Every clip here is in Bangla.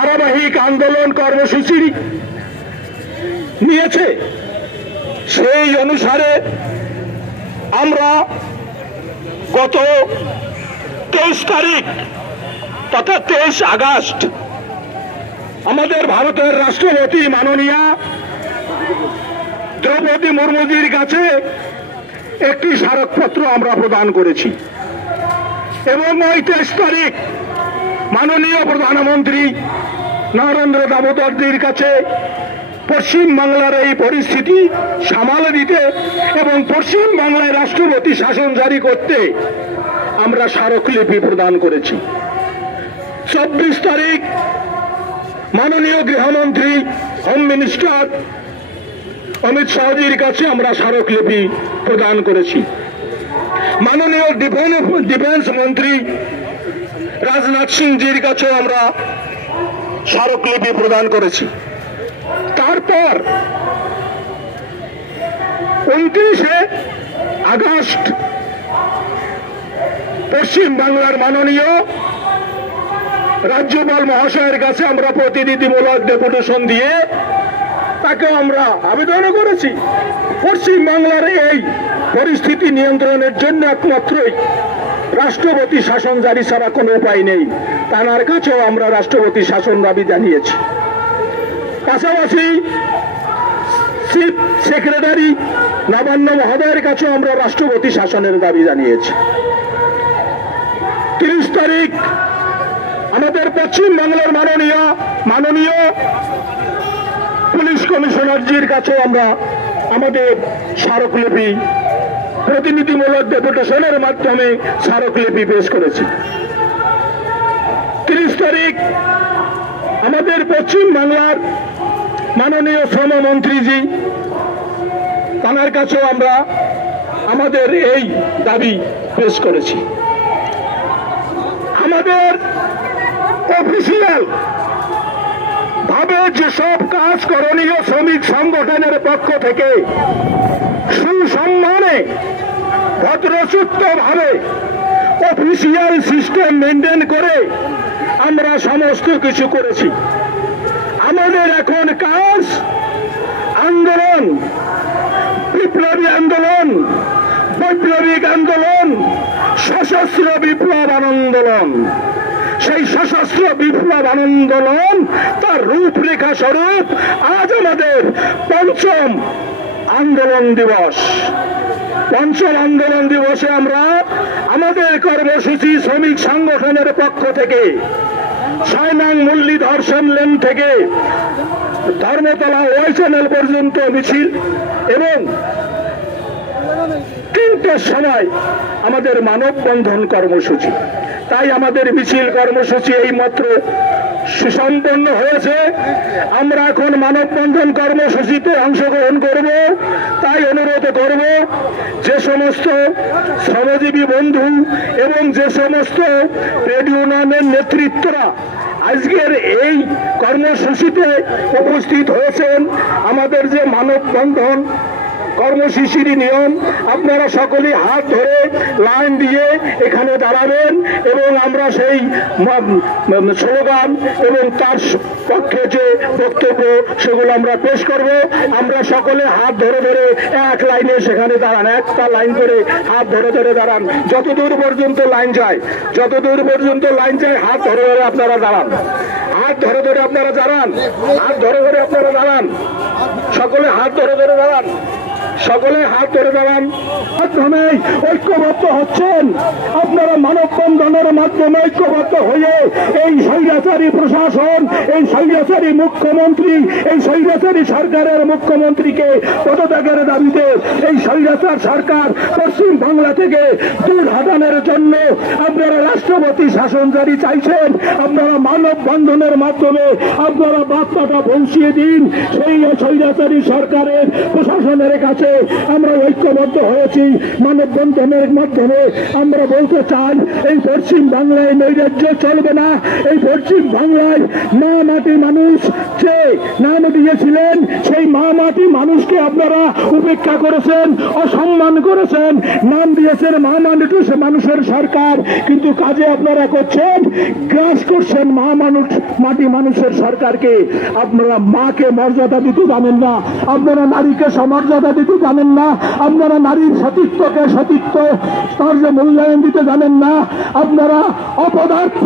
ধারাবাহিক আন্দোলন কর্মসূচি নিয়েছে, সেই অনুসারে আমরা গত 23 তারিখ তথা 23 আগস্ট আমাদের ভারতের রাষ্ট্রপতি মাননীয়া দ্রৌপদী মুর্মুজির কাছে একটি স্মারকপত্র আমরা প্রদান করেছি এবং ওই 23 তারিখ মাননীয় প্রধানমন্ত্রী নরেন্দ্র দামোদরজির কাছে পশ্চিম বাংলার এই পরিস্থিতি সামাল দিতে এবং পশ্চিম বাংলায় রাষ্ট্রপতি শাসন জারি করতে আমরা স্মারকলিপি প্রদান করেছি। 24 তারিখ মাননীয় গৃহমন্ত্রী হোম মিনিস্টার অমিত শাহজির কাছে আমরা স্মারকলিপি প্রদান করেছি। মাননীয় ডিফেন্স মন্ত্রী রাজনাথ সিংজির কাছে আমরা স্মারকলিপি প্রদান করেছি। তারপর 29 আগস্ট পশ্চিম বাংলার মাননীয় রাজ্যপাল মহাশয়ের কাছে আমরা প্রতিনিধিমূলক ডেপুটেশন দিয়ে তাকে আমরা আবেদন করেছি। পশ্চিম বাংলার এই পরিস্থিতি নিয়ন্ত্রণের জন্য একমাত্রই রাষ্ট্রপতি শাসন জারি ছাড়া কোনো উপায় নেই, তার কাছেও আমরা রাষ্ট্রপতি শাসন দাবি জানিয়েছি। পাশাপাশি চিফ সেক্রেটারি নবান্ন মহোদয়ের কাছেও আমরা রাষ্ট্রপতি শাসনের দাবি জানিয়েছি। 30 তারিখ আমাদের পশ্চিম বাংলার মাননীয় পুলিশ কমিশনারজির কাছে আমরা আমাদের স্মারকলিপি প্রতিনিধিমূলক ডেপুটেশনের মাধ্যমে স্মারকলিপি পেশ করেছি। 30 তারিখ আমাদের পশ্চিম বাংলার মাননীয় শ্রমমন্ত্রীজি তার কাছেও আমরা আমাদের এই দাবি পেশ করেছি। আমাদের অফিসিয়াল ভাবে যেসব কাজ করণীয় শ্রমিক সংগঠনের পক্ষ থেকে সুসম্মানে ভদ্রচিত্ত ভাবে অফিসিয়াল সিস্টেম মেনটেন করে আমরা সমস্ত কিছু করেছি। আমাদের এখন কাজ আন্দোলন, বিপ্লবী আন্দোলন, বৈপ্লবিক আন্দোলন, সশস্ত্র বিপ্লব আন্দোলন। সেই সশস্ত্র বিপ্লব আন্দোলন তার রূপরেখা স্বরূপ আজ আমাদের পঞ্চম আন্দোলন দিবস। পঞ্চম আন্দোলন দিবসে আমরা আমাদের কর্মসূচি শ্রমিক সংগঠনের পক্ষ থেকে 6 নং মুরলীধর সেন লেন থেকে ধর্মতলা ওয়াই চ্যানেল পর্যন্ত মিছিল এবং 3টার সময় আমাদের মানববন্ধন কর্মসূচি। তাই আমাদের মিছিল কর্মসূচি এই মাত্র সুসম্পন্ন হয়েছে। আমরা এখন মানববন্ধন কর্মসূচিতে অংশগ্রহণ করব। তাই অনুরোধ করব যে সমস্ত শ্রমজীবী বন্ধু এবং যে সমস্ত ট্রেড ইউনিয়নের নেতৃত্বরা আজকের এই কর্মসূচিতে উপস্থিত হয়েছেন, আমাদের যে মানববন্ধন কর্মসূচির নিয়ম, আপনারা সকলেই হাত ধরে লাইন দিয়ে এখানে দাঁড়াবেন এবং আমরা সেই স্লোগান এবং তার পক্ষে যে বক্তব্য সেগুলো আমরা পেশ করব। আমরা সকলে হাত ধরে ধরে এক লাইনে সেখানে দাঁড়ান, একটা লাইন করে হাত ধরে ধরে দাঁড়ান, যতদূর পর্যন্ত লাইন যায়, যতদূর পর্যন্ত লাইন যায় হাত ধরে ধরে আপনারা দাঁড়ান, হাত ধরে ধরে আপনারা দাঁড়ান, হাত ধরে ধরে আপনারা দাঁড়ান, সকলে হাত ধরে ধরে দাঁড়ান, সকলে হাত ধরে দাঁড়ান। মাধ্যমে ঐক্যবদ্ধ হচ্ছেন, আপনারা মানববন্ধনের মাধ্যমে ঐক্যবদ্ধ হয়ে এই স্বৈরাচারী প্রশাসন, এই স্বৈরাচারী মুখ্যমন্ত্রী, এই স্বৈরাচারী সরকারের মুখ্যমন্ত্রীকে পদত্যাগের দাবিতে এই স্বৈরাচার সরকার পশ্চিম বাংলা থেকে দূর হাটানোর জন্য আপনারা রাষ্ট্রপতি শাসন জারি চাইছেন। আপনারা মানববন্ধনের মাধ্যমে আপনারা বার্তাটা পৌঁছিয়ে দিন। সেই স্বৈরাচারী সরকারের প্রশাসনের কাছে আমরা ঐক্যবদ্ধ হয়েছি। মানববন্ধনের মাধ্যমে আমরা বলতে চাই এই পশ্চিম বাংলায় নৈরাজ্য চলবে না, এই পশ্চিম বাংলায় মা মাটি মানুষ যে নাম দিয়েছিলেন, সেই মা মাটি মানুষকে আপনারা উপেক্ষা করেছেন, অসম্মান করেছেন, নাম দিয়েছেন মা মানুষের সরকার, কিন্তু কাজে আপনারা করছেন গ্রাস করছেন মা মানুষ মাটি মানুষের সরকারকে। আপনারা মাকে মর্যাদা দিতে জানেন না, আপনারা নারীকে সমর্যাদা দিতে জানেন না, আপনারা নারীর সতীত্বকে সতীত্ব স্তর্য মূল্যায়ন দিতে জানেন না, আপনারা অপদার্থ,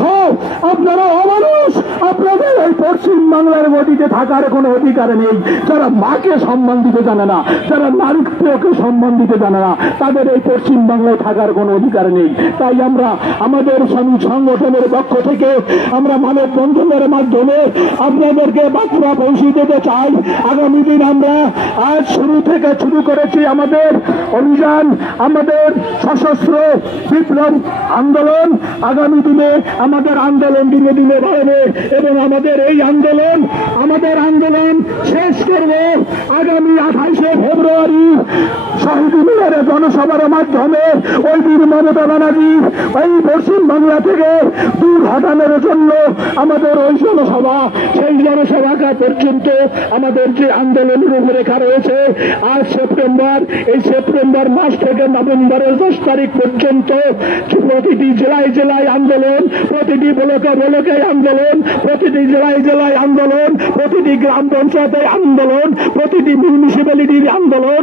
আপনারা অমানুষ, আপনাদের এই পশ্চিম বাংলার গতিতে থাকার কোনো অধিকার নেই। যারা মাকে সম্মান দিতে জানে না, যারা নারীত্বকে সম্মান দিতে জানে না, তাদের এই পশ্চিম বাংলায় থাকার কোনো অধিকার নেই। তাই আমরা আমাদের সংগঠনের পক্ষ থেকে আমরা মানববন্ধনের মাধ্যমে আপনাদেরকে বার্তা পৌঁছে দিতে চাই। আগামী দিন আমরা আজ শুরু করেছি আমাদের অভিযান, আমাদের সশস্ত্র বিপ্লব আন্দোলন। আগামী দিনে আমাদের আন্দোলন দিনে দিনে বাড়বে এবং আমাদের আন্দোলন শেষ করব আগামী 28শে ফেব্রুয়ারি শহীদ মিনারে জনসভার মাধ্যমে। ওই দিন মমতা ব্যানার্জি এই পশ্চিম বাংলা থেকে দূর হটানোর জন্য আমাদের ওই জনসভা, সেই জনসভা পর্যন্ত আমাদের যে আন্দোলনের রূপরেখা রয়েছে আজ এই সেপ্টেম্বর মাস থেকে নভেম্বরের 10 তারিখ পর্যন্ত প্রতিটি জেলায় জেলায় আন্দোলন, প্রতিটি ব্লকে আন্দোলন, প্রতিটি জেলায় আন্দোলন, প্রতিটি গ্রাম পঞ্চায়েতে আন্দোলন, প্রতিটি মিউনিসিপ্যালিটির আন্দোলন।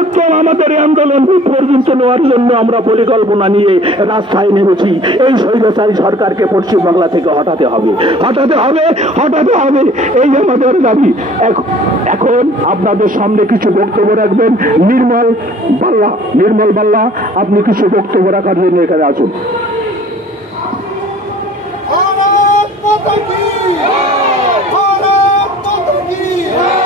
একদম আমাদের এই আন্দোলন পর্যন্ত নেওয়ার জন্য আমরা পরিকল্পনা নিয়ে রাস্তায় নেমেছি। এই স্বৈরাচারী সরকারকে পশ্চিম বাংলা থেকে হটাতে হবে। এই আমাদের দাবি। এখন আপনাদের সামনে কিছু বক্তব্য রাখবেন নির্মল বাল্লা। আপনি কিছু বক্তব্য রাখার জন্য এখানে আসুন। भारत माता की